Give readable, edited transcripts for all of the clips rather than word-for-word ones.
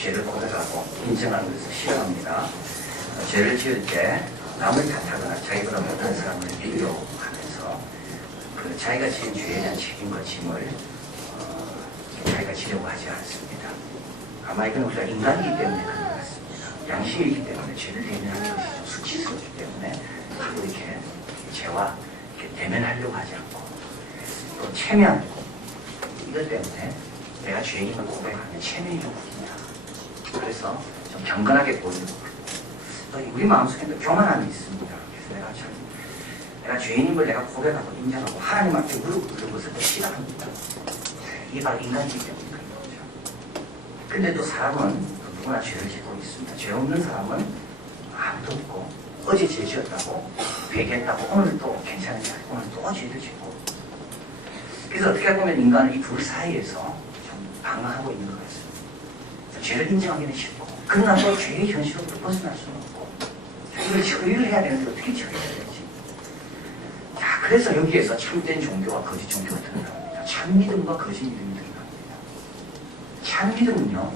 죄를 고백하고 인정하는 것을 싫어합니다. 죄를 지을 때 남을 탓하거나 자기보다 못한 사람을 비교하면서 그 자기가 지은 죄에 대한 책임과 짐을 자기가 지려고 하지 않습니다. 아마 이건 우리가 인간이기 때문에 그런 것 같습니다. 양심이기 때문에 죄를 대면하는 것이 좀 수치스럽기 때문에 바로 이렇게 죄와 이렇게 대면하려고 하지 않고 또 체면, 이것 때문에 내가 죄인임을 고백하면 체면이 좀 굳습니다. 그래서 좀 경건하게 보이는 거예요. 우리 마음속에도 교만함이 있습니다. 그래서 내가 죄인임을 내가 고백하고 인정하고 하나님 앞에 무릎 꿇는 것을 또 싫어합니다. 이게 바로 인간이기 때문에 그런 거죠. 근데 또 사람은 누구나 죄를 짓고 있습니다. 죄 없는 사람은 아무도 없고 어제 죄 지었다고 회개했다고 오늘 또 괜찮은지 알고 오늘 또 죄를 짓고, 그래서 어떻게 보면 인간은 이 둘 사이에서 좀 방황하고 있는 것 같습니다. 죄를 인정하기는 쉽고 그러나 또 죄의 현실로부터 벗어날 수는 없고 이걸 처리를 해야 되는데 어떻게 처리해야 되지? 자, 그래서 여기에서 참된 종교와 거짓 종교가 드러납니다. 참 믿음과 거짓 믿음이 드러납니다. 참 믿음은요,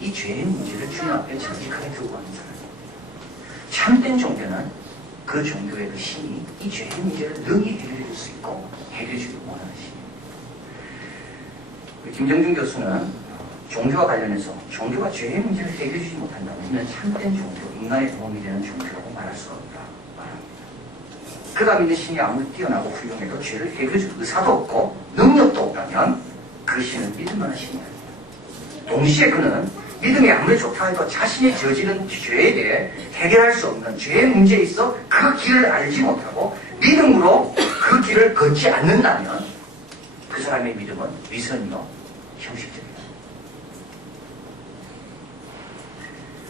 이 죄의 문제를 주님 앞에 정직하게 들고 가는 사람입니다. 참된 종교는 그 종교의 그 신이 이 죄의 문제를 능히 해결해 줄 수 있고 해결해 주길 원하는 신입니다. 김정준 교수는 종교와 관련해서 종교가 죄의 문제를 해결해 주지 못한다면 이는 참된 종교, 인간의 도움이 되는 종교라고 말할 수가 없다 말합니다. 그가 믿는 신이 아무리 뛰어나고 훌륭해도 죄를 해결해 줄 의사도 없고 능력도 없다면 그 신은 믿을 만한 신이 아닙니다. 동시에 그는 믿음이 아무리 좋다 해도 자신이 저지른 죄에 대해 해결할 수 없는 죄의 문제에 있어 그 길을 알지 못하고 믿음으로 그 길을 걷지 않는다면 그 사람의 믿음은 위선이요 형식적입니다.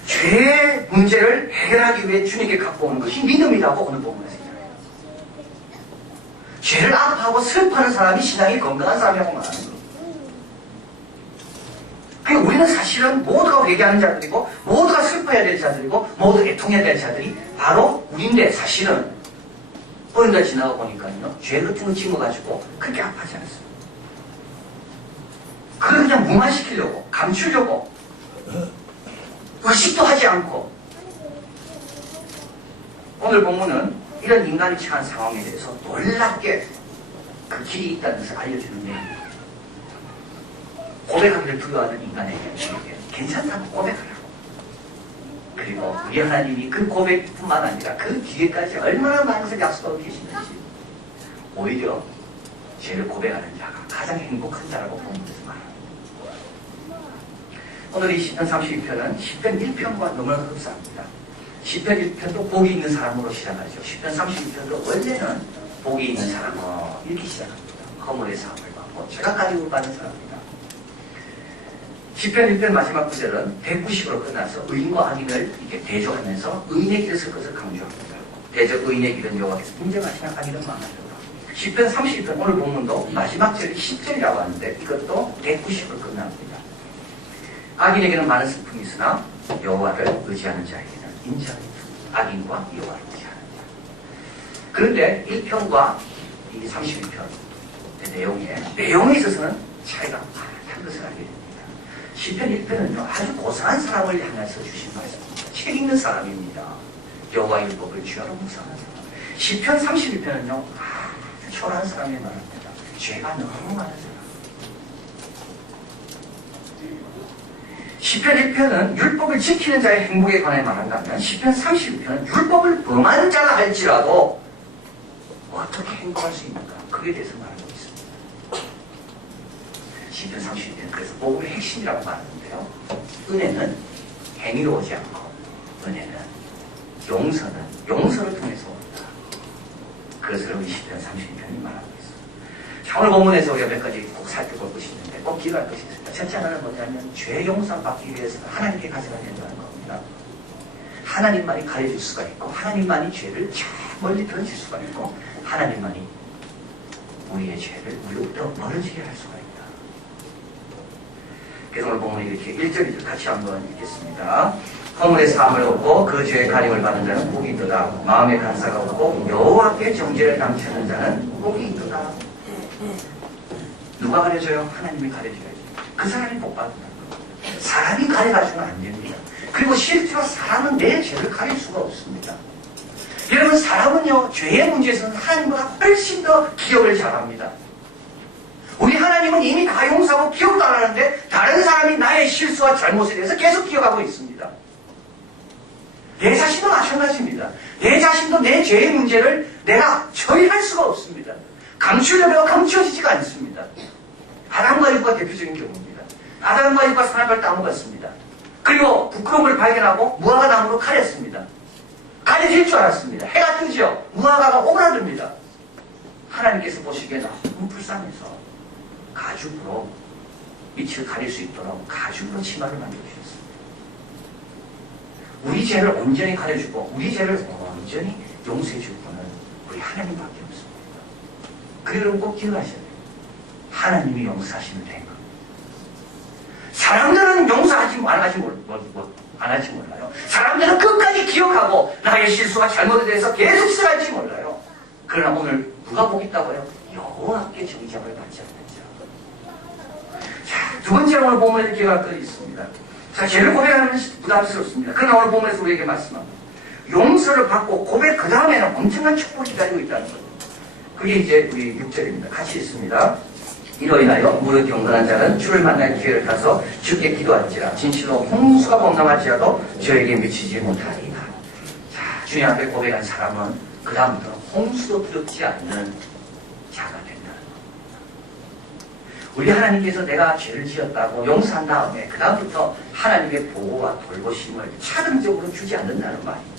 죄의 문제를 해결하기 위해 주님께 갖고 오는 것이 믿음이라고 오늘 본문에서 얘기해요. 죄를 아파하고 슬퍼하는 사람이 신앙이 건강한 사람이라고 말하는 거예요. 그러니까 우리는 사실은 모두가 회개하는 자들이고 모두가 슬퍼해야 될 자들이고 모두 애통해야 될 자들이 바로 우리인데, 사실은 어느 날 지나가 보니까요, 죄 같은 거 짊어가지고 그렇게 아파하지 않았어요. 그걸 그냥 무마시키려고, 감추려고 의식도 하지 않고. 오늘 본문은 이런 인간이 처한 상황에 대해서 놀랍게 그 길이 있다는 것을 알려주는 내용입니다. 고백하기를 두려워하는 인간에게 괜찮다고 고백하라고. 그리고 우리 하나님이 그 고백뿐만 아니라 그 뒤에까지 얼마나 많은 것을 약속하고 계시는지, 오히려 죄를 고백하는 자가 가장 행복한 자라고 본문에서 말합니다. 오늘 이 시편 32편은 시편 1편과 너무나 흡사합니다. 시편 1편도 복이 있는 사람으로 시작하죠. 시편 32편도 원래는 복이 있는 사람 이렇게 시작합니다. 허물의 사함을 받고 죄가 가지고 받는 사람입니다. 시편 1편 마지막 구절은 190으로 끝나서 의인과 악인을 이렇게 대조하면서 의인의 길을 쓸 것을 강조합니다. 대저 의인의 길은 여호와께서 인정하시나 악인은 망하리로다. 시편 32편 오늘 본문도 마지막 절이 10절이라고 하는데 이것도 190으로 끝납니다. 악인에게는 많은 슬픔이 있으나 여호와를 의지하는 자에게는 인정합니다. 악인과 여호와를 의지하는 자. 그런데 1편과 이 32편의 내용에 있어서는 차이가 많다는 것을 알게 됩니다. 시편 1편은요, 아주 고상한 사람을 향해서 주신 말씀입니다. 책 읽는 사람입니다. 여호와 율법을 주야로 묵상하는 사람. 시편 31편은요, 아주 초라한 사람의 말입니다. 죄가 너무 많은 사람. 시편 1편은 율법을 지키는 자의 행복에 관해 말한다면 시편 31편은 율법을 범하는 자라 할지라도 어떻게 행복할 수 있는가, 그에 대해서 말하고 있습니다. 시편 31편, 그래서 복음의 핵심이라고 말하는데요, 은혜는 행위로 오지 않고 은혜는 용서를 통해서 온다. 그것을 우리 시편 31편이 말하고 있습니다. 자, 오늘 본문에서 우리가 몇 가지 꼭 살펴볼 것이 있는데 꼭 기도할 것이 있습니다. 첫째 하나는 뭐냐면 죄 용서받기 위해서는 하나님께 가져가야 된다는 겁니다. 하나님만이 가려줄 수가 있고 하나님만이 죄를 저 멀리 던질 수가 있고 하나님만이 우리의 죄를 우리로부터 멀어지게 할 수가 있다. 그래서 오늘 보면 이렇게 1절 2절 같이 한번 읽겠습니다. 허물의 사함을 얻고 그 죄의 가림을 받는 자는 복이 있도다. 마음의 간사가 없고 여호와께 정죄를 남치는 자는 복이 있도다. 누가 가려줘요? 하나님이 가려줘야지. 그 사람이 복 받는다는 거예요. 사람이 가려가지고는 안 됩니다. 그리고 실제로 사람은 내 죄를 가릴 수가 없습니다. 여러분, 사람은요, 죄의 문제에서는 하나님보다 훨씬 더 기억을 잘합니다. 우리 하나님은 이미 다 용서하고 기억도 안 하는데 다른 사람이 나의 실수와 잘못에 대해서 계속 기억하고 있습니다. 내 자신도 마찬가지입니다. 내 자신도 내 죄의 문제를 내가 처리할 수가 없습니다. 감추려면 감추어지지가 않습니다. 아담과 이브가 대표적인 경우입니다. 아담과 이브가 선악과를 따먹었습니다. 그리고 부끄러움을 발견하고 무화과 나무로 가렸습니다. 가려질 줄 알았습니다. 해가 뜨죠. 무화과가 오그라듭니다. 하나님께서 보시기에 너무 불쌍해서 가죽으로 빛을 가릴 수 있도록 가죽으로 치마를 만들어주셨습니다. 우리 죄를 온전히 가려주고 우리 죄를 온전히 용서해줄 분은 우리 하나님밖에 없습니다. 그리고 꼭 기억하셔야 돼요. 하나님이 용서하시면 되는 겁니다. 사람들은 용서하지 안 할지 몰라요. 사람들은 끝까지 기억하고 나의 실수와 잘못에 대해서 계속 쓰랄지 몰라요. 그러나 오늘 누가 보겠다고요? 여호와께 정죄함을 받지 않는 자. 자, 두 번째로 오늘 본문에 기억할 것이 있습니다. 자, 죄를 고백하는 것이 부담스럽습니다. 그러나 오늘 본문에서 우리에게 말씀합니다. 용서를 받고 고백 그 다음에는 엄청난 축복이 기다리고 있다는 거예요. 그게 이제 우리 6절입니다. 같이 있습니다. 이로 인하여 무릇 경건한 자는 주를 만날 기회를 타서 주께 기도할지라 진실로 홍수가 범람할지라도 저에게 미치지 못하리이다. 자, 주님 앞에 고백한 사람은 그 다음부터 홍수도 두렵지 않는 자가 된다. 우리 하나님께서 내가 죄를 지었다고 용서한 다음에 그 다음부터 하나님의 보호와 돌보심을 차등적으로 주지 않는다는 말입니다.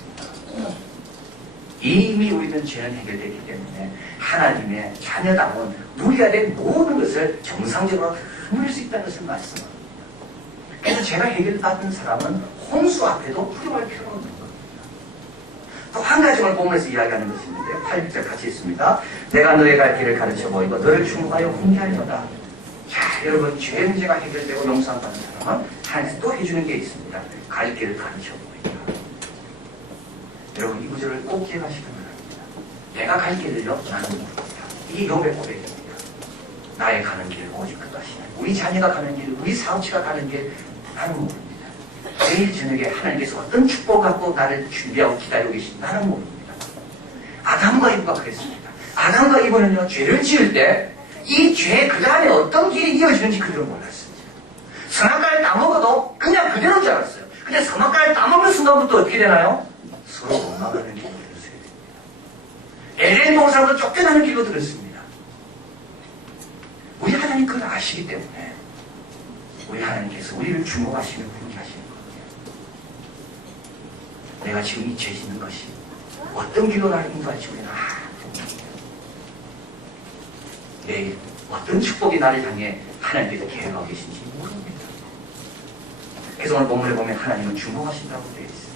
이미 우리는 죄는 해결되기 때문에 하나님의 자녀다운 누려야 될 모든 것을 정상적으로 누릴 수 있다는 것을 말씀합니다. 그래서 죄가 해결받은 사람은 홍수 앞에도 두려워할 필요가 없는 겁니다. 또 한 가지 오늘 본문에서 이야기하는 것이 있는데요. 8절 같이 있습니다. 내가 너의 갈 길을 가르쳐 보이고 너를 충고하여 훈계하려다. 자, 여러분, 죄 문제가 해결되고 용서받는 사람은 하나님께서 또 해주는 게 있습니다. 갈 길을 가르쳐 보이다. 여러분, 이 구절을 꼭 기억하시기 바랍니다. 내가 갈 길을요, 나는 모릅니다. 이게 욥의 고백입니다. 나의 가는 길 오직 그것이다. 우리 자녀가 가는 길, 우리 사업체가 가는 길, 나는 모릅니다. 내일 저녁에 하나님께서 어떤 축복 갖고 나를 준비하고 기다리고 계신지 나는 모릅니다. 아담과 이브가 그랬습니다. 아담과 이브는요, 죄를 지을 때 이 죄 그 다음에 어떤 길이 이어지는지 그들은 몰랐습니다. 선악과를 따먹어도 그냥 그대로인 줄 알았어요. 근데 선악과를 따먹는 순간부터 어떻게 되나요? 서로 원망하는 길로 들었어야 됩니다. 에덴 동산으로 쫓겨나는 길로 들었습니다. 우리 하나님 그걸 아시기 때문에 우리 하나님께서 우리를 주목하시며 분개하시는 거예요. 내가 지금 이 죄 짓는 것이 어떤 길로 나를 인도할지 우리는 내일 어떤 축복이 나를 향해 하나님께서 계획하고 계신지 모릅니다. 그래서 오늘 본문에 보면 하나님은 주목하신다고 되어 있습니다.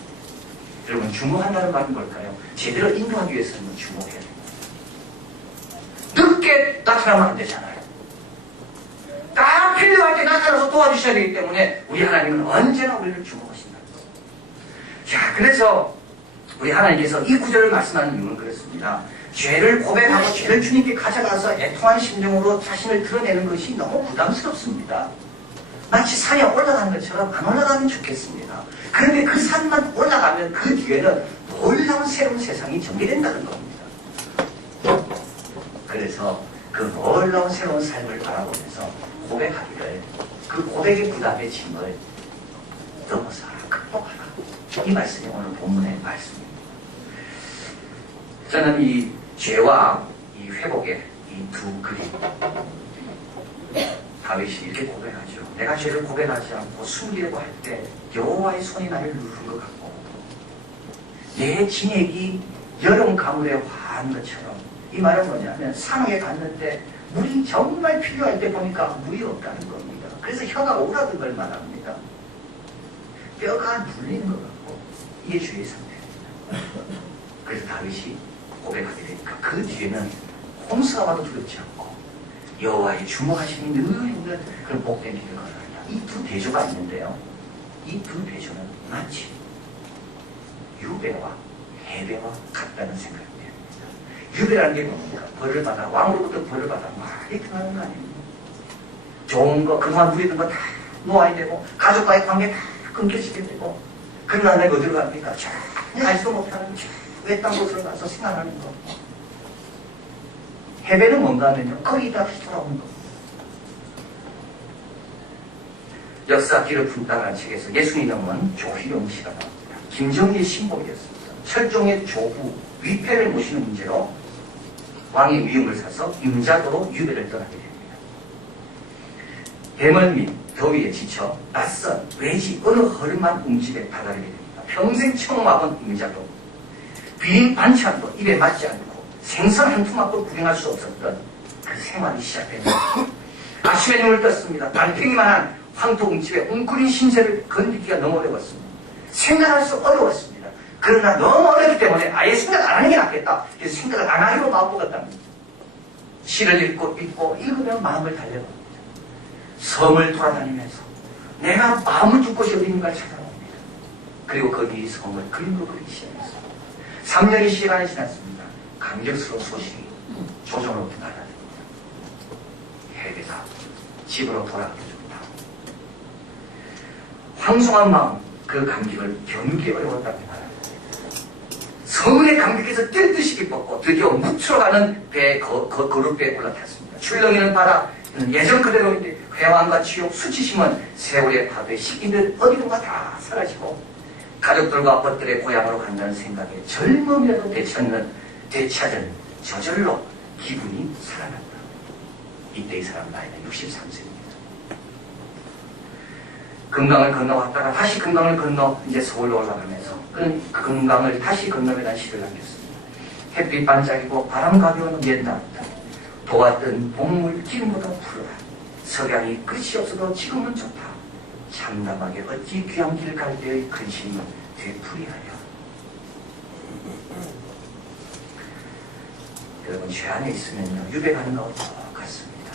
여러분, 주목한다는 말은 뭘까요? 제대로 인도하기 위해서는 주목해야 됩니다. 늦게 나타나면 안 되잖아요. 딱 필요할 때 나타나서 도와주셔야 되기 때문에 우리 하나님은 언제나 우리를 주목하신다는 거예요. 자, 그래서 우리 하나님께서 이 구절을 말씀하는 이유는 그렇습니다. 죄를 고백하고 죄를 주님께 가져가서 애통한 심정으로 자신을 드러내는 것이 너무 부담스럽습니다. 마치 산에 올라가는 것처럼 안 올라가면 좋겠습니다. 그런데 그 산만 올라가면 그 뒤에는 놀라운 새로운 세상이 전개된다는 겁니다. 그래서 그 놀라운 새로운 삶을 바라보면서 고백하기를 그 고백의 부담의 짐을 넘어서라, 극복하라. 이 말씀이 오늘 본문의 말씀입니다. 저는 이 죄와 이 회복의 이 두 그림, 다윗이 이렇게 고백하죠. 내가 죄를 고백하지 않고 숨기려고 할 때 여호와의 손이 나를 누르는 것 같고 내 진액이 여름 가물에 화한 것처럼. 이 말은 뭐냐면 산에 갔는데 물이 정말 필요할 때 보니까 물이 없다는 겁니다. 그래서 혀가 오라든 걸 말합니다. 뼈가 눌리는 것 같고 이게 죄의 상태입니다. 그래서 다윗이 고백하게 되니까 그 뒤에는 홍수가 와도 두렵지 않고 여호와의 주목하심이 늘 있는 그런 복된 길을 걸어가냐. 이 두 대조가 있는데요. 이 두 대조는 마치 유배와 해배와 같다는 생각이 듭니다. 유배라는 게 뭡니까? 벌을 받아, 왕으로부터 벌을 받아 막 이렇게 하는 거 아닙니까? 좋은 거, 그동안 누리던 거 다 놓아야 되고 가족과의 관계 다 끊겨지게 되고 그러나 내가 어디로 갑니까? 전혀 알지도 못하는 외딴 곳으로 가서 생활하는 거. 해배는 뭔가 하면요, 거기다 돌아오는 거. 역사 길을 품다라는 책에서 예수님 영문 조희룡 씨가 나옵니다. 김정일의 신복이었습니다. 철종의 조후, 위패를 모시는 문제로 왕의 위용을 사서 임자도로 유배를 떠나게 됩니다. 대멀미, 더위에 지쳐 낯선 외지 어느 허름한 움집에 다다르게 됩니다. 평생 처음 와본 임자도. 비린 반찬도 입에 맞지 않고 생선 한 푸만도 구경할 수 없었던 그 생활이 시작됩니다. 아침에 눈을 떴습니다. 달팽이만한 황토 움집에 웅크린 신세를 건드리기가 너무 어려웠습니다. 생각할 수 어려웠습니다. 그러나 너무 어렵기 때문에 아예 생각 안 하는 게 낫겠다. 그래서 생각을 안 하기로 마음먹었답니다. 시를 읽고 읽으면 마음을 달래봅니다. 섬을 돌아다니면서 내가 마음을 줄 곳이 어디인가를 찾아봅니다. 그리고 거기 섬을 그림으로 그리기 시작했습니다. 3년의 시간이 지났습니다. 감격스러운 소식이 조정으로부터 날아듭니다. 해배다. 집으로 돌아가기 좋다. 황송한 마음, 그 감격을 견디기 어려웠답니다. 성은의 감격에서 뛸듯이 기뻤고 드디어 묵추러 가는 배에 거룻배에 올라탔습니다. 출렁이는 바다, 예전 그대로인데 회왕과 지옥, 수치심은 세월의 파도에 씻긴 듯 어디론가 다 사라지고 가족들과 아버들의 고향으로 간다는 생각에 젊음이라도 되찾은 저절로 기분이 살아난다. 이때 이 사람 나이는 63세입니다. 금강을 건너왔다가 다시 금강을 건너 이제 서울로 올라가면서 그 금강을 다시 건너면 시를 남겼습니다. 햇빛 반짝이고 바람 가벼운 옛날 도왔던 복물 기름보다 푸르다. 석양이 끝이 없어도 지금은 좋다. 참담하게 어찌 귀한 길 갈 때의 근심이 되풀이하여. 여러분 죄 안에 있으면요 유배가는 것과 똑같습니다.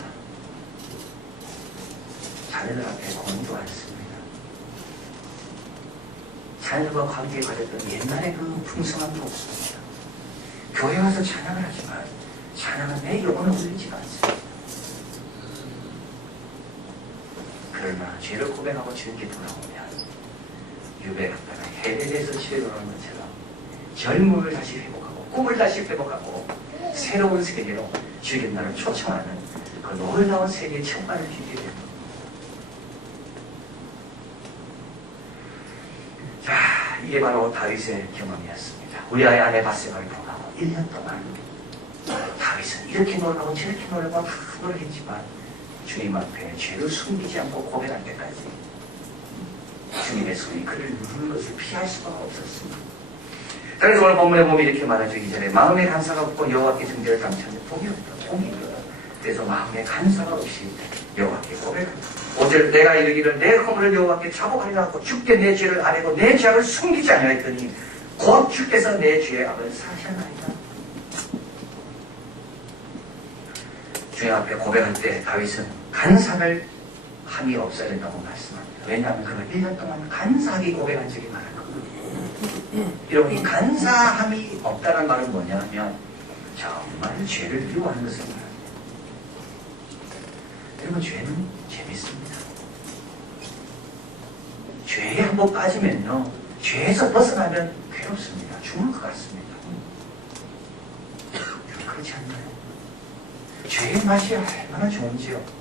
자녀들 앞에 공도 않습니다. 자녀들과 관계에 가졌던 옛날의 그 풍성함도 없습니다. 교회 와서 찬양을 하지만 찬양은 내 영혼을 울리지가 않습니다. 그러나 죄를 고백하고 주님께 돌아오면 유배 갔다가 해외에서 집에 돌아오는 것처럼 젊음을 다시 회복하고 꿈을 다시 회복하고 새로운 세계로 주님 나를 초청하는 그 놀라운 세계의 청과를 주게 됩니다. 자, 이게 바로 다윗의 경험이었습니다. 우리아의 아내 바세바를 통하고 1년 동안 다윗은 이렇게 노력하고 저렇게 노력하고 다 노력했지만 주님 앞에 죄를 숨기지 않고 고백할 때까지 주님의 손이 그를 누르는 것을 피할 수가 없었습니다. 그래서 오늘 본문에 보면 이렇게 말하죠. 이전에 마음의 간사가 없고 여호와께 등대를 감추는 복이 없다. 복이 없다. 그래서 마음의 간사가 없이 여호와께 고백합니다. 5절 내가 이르기를 내 허물을 여호와께 자복하리라 하고 주께 내 죄를 아뢰고 내 죄악을 숨기지 아니하였더니 곧 주께서 내 죄의 악을 사하셨나이다. 주님 앞에 고백할 때 다윗은 간사를 함이 없어야 된다고 말씀합니다. 왜냐하면 그가 1년 동안 간사하게 고백한 적이 많았거든요. 여러분 이 간사함이 없다는 말은 뭐냐 하면 정말 죄를 미워하는 것을 말합니다. 여러분 죄는 재밌습니다. 죄에 한번 빠지면요 죄에서 벗어나면 괴롭습니다. 죽을 것 같습니다. 그렇지 않나요? 죄의 맛이 얼마나 좋은지요.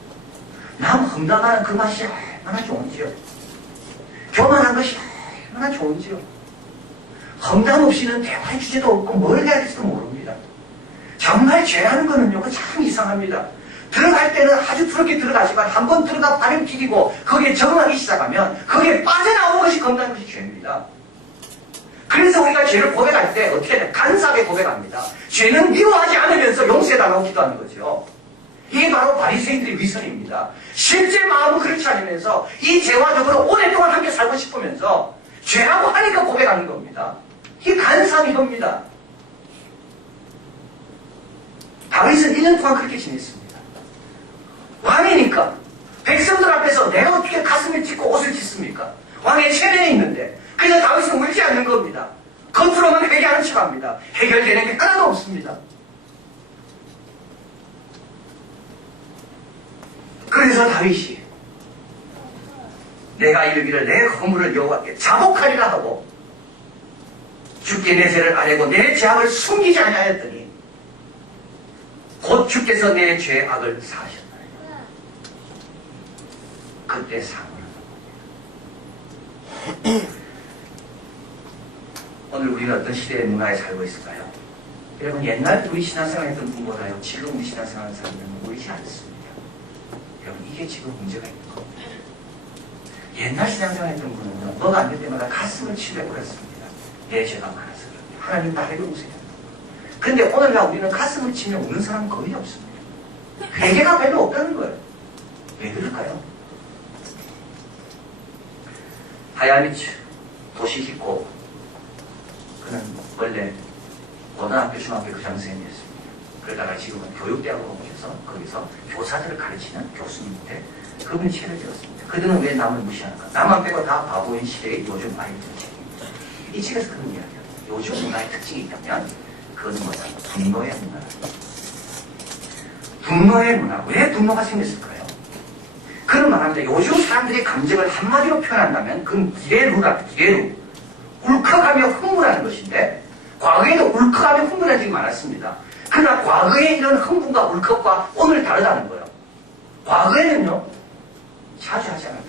남 험담하는 그 맛이 얼마나 좋은지요. 교만한 것이 얼마나 좋은지요. 험담 없이는 대화의 주제도 없고 뭘 해야 될지도 모릅니다. 정말 죄하는 거는요 참 이상합니다. 들어갈 때는 아주 부럽게 들어가지만 한번 들어가 발을 디디고 거기에 적응하기 시작하면 거기에 빠져나오는 것이 겁나는 것이 죄입니다. 그래서 우리가 죄를 고백할 때 어떻게 해야 돼? 간사하게 고백합니다. 죄는 미워하지 않으면서 용서해달라고 기도하는 거죠. 이게 바로 바리새인들의 위선입니다. 실제 마음은 그렇지 않으면서 이 죄와 적으로 오랫동안 함께 살고 싶으면서 죄라고 하니까 고백하는 겁니다. 이게 간사함이 겁니다. 다윗은 1년 동안 그렇게 지냈습니다. 왕이니까 백성들 앞에서 내가 어떻게 가슴을 찢고 옷을 찢습니까? 왕의 체면에 있는데 그래서 다윗은 울지 않는 겁니다. 겉으로만 회개하는 척합니다. 해결되는 게 하나도 없습니다. 그래서 다윗이 내가 이르기를 내 허물을 여호와께 자복하리라 하고 주께 내 죄를 아뢰고 내 죄악을 숨기지 아니하였더니 곧 주께서 내 죄악을 사하셨나이다. 그때 상을 오늘 우리는 어떤 시대의 문화에 살고 있을까요? 여러분, 옛날 우리 신앙생활 했던 분보다요 지금 우리 신앙생활 하는 사람들은 옳지 않습니다. 여러분, 이게 지금 문제가 있는 겁니다. 옛날 신앙생활 했던 분은요, 뭐가 안 될 때마다 가슴을 치며 울었습니다. 내 죄가 많아서 그런데 하나님 나에게 오세요. 근데 오늘날 우리는 가슴을 치며 우는 사람은 거의 없습니다. 회개가 별로 없다는 거예요. 왜 그럴까요? 하야미츠 도시히코, 그는 원래 고등학교 중학교 교장선생님이었습니다. 그러다가 지금은 교육대학으로 오셔서 거기서 교사들을 가르치는 교수님인데 그분이 책을 지었습니다. 그들은 왜 남을 무시하는가? 나만 빼고 다 바보인 시대의 요즘 말이던 책입니다. 이 책에서 그런 이야기합니다. 요즘 문화의 특징이 있다면 그것은 뭐냐? 분노의 문화. 분노의 문화. 왜 분노가 생겼을까요? 그런 말합니다. 요즘 사람들이 감정을 한마디로 표현한다면 그건 기레루다, 기레루. 울컥하며 흥분하는 것인데 과거에도 울컥하며 흥분하지 않았습니다. 그러나 과거에 이런 흥분과 울컥과 오늘 다르다는 거예요. 과거에는요 자주 하지 않았어요.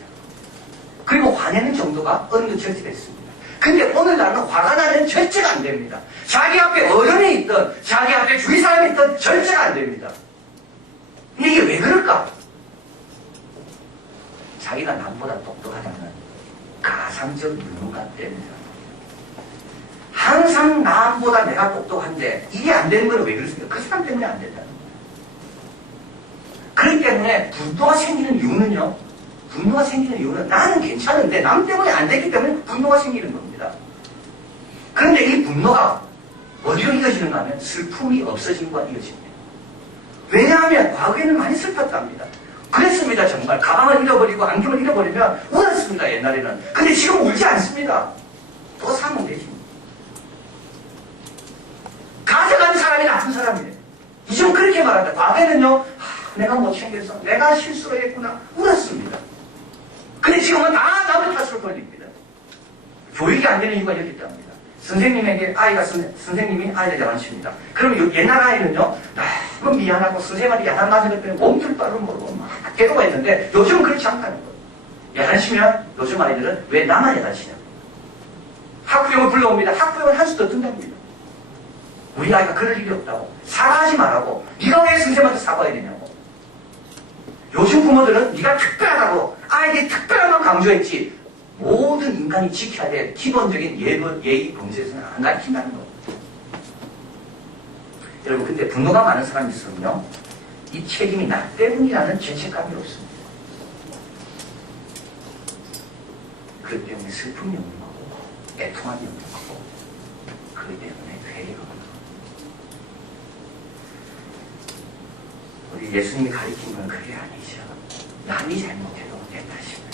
그리고 화내는 정도가 어느 정도 절제됐습니다. 근데 오늘날은 화가 나는 절제가 안 됩니다. 자기 앞에 어른이 있든 자기 앞에 주위 사람이 있든 절제가 안 됩니다. 근데 이게 왜 그럴까? 자기가 남보다 똑똑하다는 가상적 유무가 때문에 항상 남보다 내가 똑똑한데 이게 안 되는 건 왜 그렇습니까? 그 사람 때문에 안 된다는 거예요. 그렇기 때문에 분노가 생기는 이유는요, 분노가 생기는 이유는 나는 괜찮은데 남 때문에 안 되기 때문에 분노가 생기는 겁니다. 그런데 이 분노가 어디로 이어지는가 하면 슬픔이 없어짐과 이어집니다. 왜냐하면 과거에는 많이 슬펐답니다. 그랬습니다. 정말 가방을 잃어버리고 안경을 잃어버리면 울었습니다. 옛날에는. 근데 지금 울지 않습니다. 또 사면 되지. 가져간 사람이 나쁜 사람이래. 이제는 그렇게 말한다. 과거에는요, 내가 못 챙겼어, 내가 실수를 했구나, 울었습니다. 근데 지금은 다 남의 탓으로 돌립니다. 교육이 안 되는 이유가 여기 있답니다. 선생님에게 선생님이 아이를 야단칩니다. 그럼 옛날 아이는요, 너무 미안하고 선생님한테 야단 맞은 것 때문에 몸둘 바를 모르고 막 괴로워했는데 요즘은 그렇지 않다는 거예요. 야단치면 요즘 아이들은 왜 나만 야단치냐고. 학부형을 불러옵니다. 학부형을 한 수 더 뜬답니다. 우리 아이가 그럴 일이 없다고. 사과하지 말라고. 네가 왜 선생님한테 사과해야 되냐고. 요즘 부모들은 네가 특별하다고 아이들이 특별한 걸 강조했지 모든 인간이 지켜야 될 기본적인 예의 범죄에서는 안 가르친다는 거예요. 여러분, 근데 분노가 많은 사람이 있으면요, 이 책임이 나 때문이라는 죄책감이 없습니다. 그렇기 때문에 슬픔이 없는 거고 애통함이 없는 거고, 그렇기 때문에 회개가 없는 거예요. 우리 예수님이 가르친 건 그게 아니죠. 남이 잘못해도 내 탓입니다.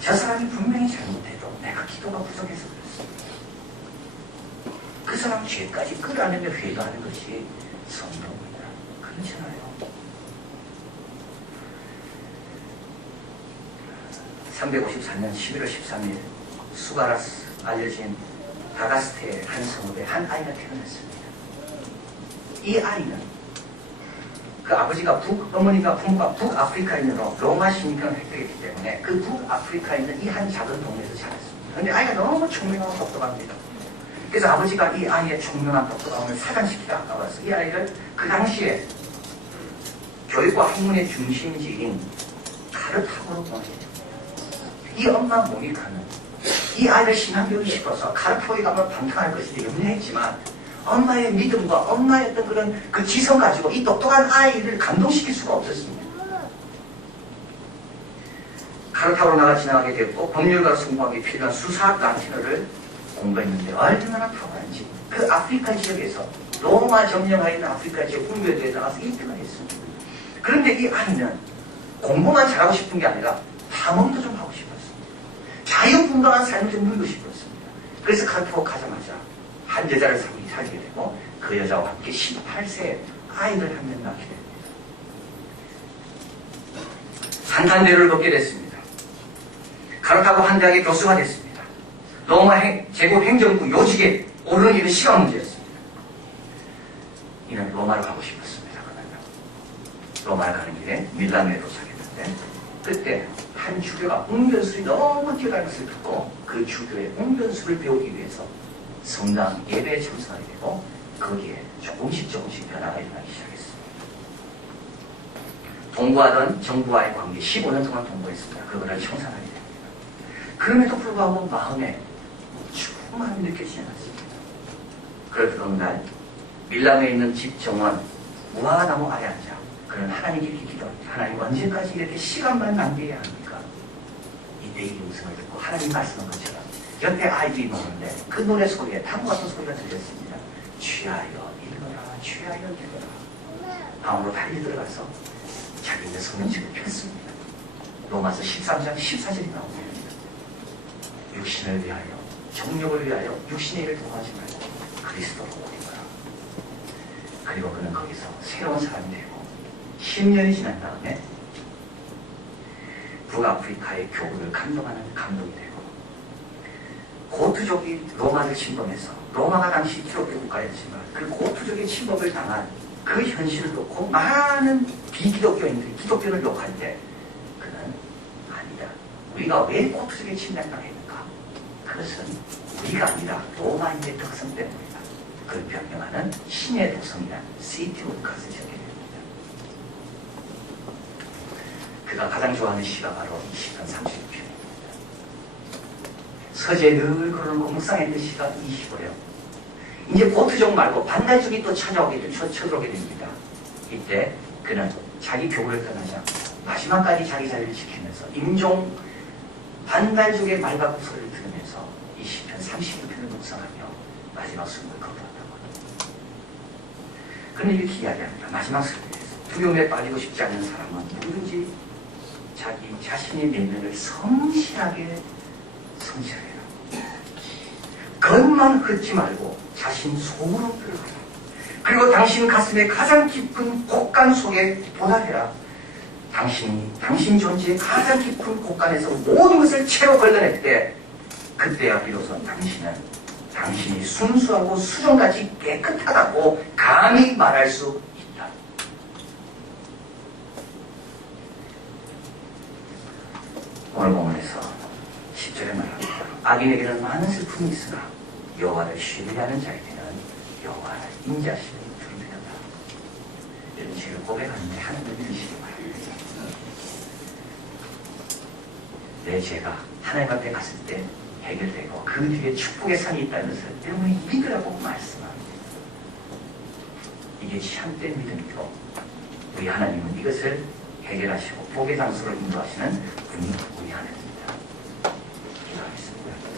저 사람이 분명히 잘못해도 내가 기도가 부족해서 그렇습니다. 그 사람 죄까지 끌어안으며 회개하는 것이 성도입니다. 그렇잖아요. 354년 11월 13일 수가라스 알려진 다가스테의 한 성읍에 한 아이가 태어났습니다. 이 아이는 그 아버지가 어머니가 부모가 북아프리카인으로 로마 시민권을 획득했기 때문에 그 북아프리카에 있는 이 한 작은 동네에서 자랐습니다. 그런데 아이가 너무 총명하고 똑똑합니다. 그래서 아버지가 이 아이의 총명한 똑똑함을 사장시키다 아까워서 이 아이를 그 당시에 교육과 학문의 중심지인 카르타고로 보내게 됩니다. 이 엄마 모니카는 이 아이를 신앙교육이 싶어서 카르타고에 가면 방탕할 것을 염려했지만 엄마의 믿음과 엄마의 어떤 그런 그 지성 가지고 이 똑똑한 아이를 감동시킬 수가 없었습니다. 카르타고로 나가 지나가게 됐고 법률가로 성공하기 필요한 수사학 라틴어를 공부했는데 얼마나 탁월한지 그 아프리카 지역에서 로마 점령하에 있는 아프리카 지역 운교대에 나가서 1등을 했습니다. 그런데 이 아이는 공부만 잘하고 싶은 게 아니라 탐험도 좀 하고 싶었습니다. 자유분방한 삶을 좀 누리고 싶었습니다. 그래서 카르타고 가자마자 한 여자를 사귀게 되고 그 여자와 함께 18세에 아이를 한 명 낳게 됩니다. 산산대로를 걷게 됐습니다. 가르타고 한 대학의 교수가 됐습니다. 로마 제국 행정부 요직에 오르는 일은 시간 문제였습니다. 이는 로마로 가고 싶었습니다. 로마를 가는 길에 밀라노에 도착했는데 그때 한 주교가 웅변술이 너무 뛰어난 것을 듣고 그 주교의 웅변술을 배우기 위해서 성당 예배에 참석하게 되고 거기에 조금씩 변화가 일어나기 시작했습니다. 동거하던 정부와의 관계 15년 동안 동거했습니다. 그거를 청산하게 됩니다. 그럼에도 불구하고 마음에 충만함이 느껴지지 않았습니다. 그러던 어느 날 밀라노에 있는 집 정원 무화과나무 아래 앉아 그는 하나님께 기도합니다. 하나님 언제까지 이렇게 시간만 낭비해야 합니까? 이때 이 음성을 듣고 하나님 말씀한 것처럼 옆에 아이들이 노는데 그 노래 소리에 탕 같은 소리가 들렸습니다. 취하여 읽어라, 취하여 읽어라. 방으로 달리 들어가서 자기의 성령책을 폈습니다. 로마서 13장 14절이 나옵니다. 육신을 위하여, 정욕을 위하여 육신의 일을 도하지 말고 그리스도로 오리거라. 그리고 그는 거기서 새로운 사람이 되고 10년이 지난 다음에 북아프리카의 교구를 감동하는 감동이 되고 고투족이 로마를 침범해서 로마가 당시 기독교 국가였지만 그 고투족의 침범을 당한 그 현실을 놓고 많은 비기독교인들이 기독교를 욕할 때 그는 아니다. 우리가 왜 고투족의 침략당했는가? 그것은 우리가 아니라 로마인의 특성 때문이다. 그걸 변명하는 신의 도성이란 시티 오브 컷을 적게 됩니다. 그가 가장 좋아하는 시가 바로 시편 36편입니다. 서재에 늘 걸어놓고 묵상했던 시가 이 시고요. 이제 고투족 말고 반달족이 또 쳐들어오게 됩니다. 이때 그는 자기 교구를 떠나지 않고 마지막까지 자기 자리를 지키면서 임종 반달족의 말바꾸 소리를 들으면서 이 시편 36편을 묵상하며 마지막 숨을 거두었다고 합니다. 그는 이렇게 이야기합니다. 마지막 슬픔에서 두려움에 빠지고 싶지 않는 사람은 누구든지 자기 자신의 내면을 성실하게 성실해라. 겉만 긋지 말고 자신 속으로 들어가라. 그리고 당신 가슴의 가장 깊은 곳간 속에 도달해라. 당신 존재의 가장 깊은 곳간에서 모든 것을 채로 걸러낼 때 그때야 비로소 당신이 순수하고 수정같이 깨끗하다고 감히 말할 수 있다. 오늘 본문에서 10절에 말합니다. 악인에게는 많은 슬픔이 있으나 여호와를 신뢰하는 자에게는 여호와를 인자심이 두리다. 이런 죄를 고백하는데 하나님을 믿으시기 바랍니다. 내 죄가 하나님 앞에 갔을 때 해결되고 그 뒤에 축복의 산이 있다는 것을 여러분이 믿으라고 말씀합니다. 이게 참된 믿음이고 우리 하나님은 이것을 해결하시고 복의 장소로 인도하시는 분이 우리 하나님.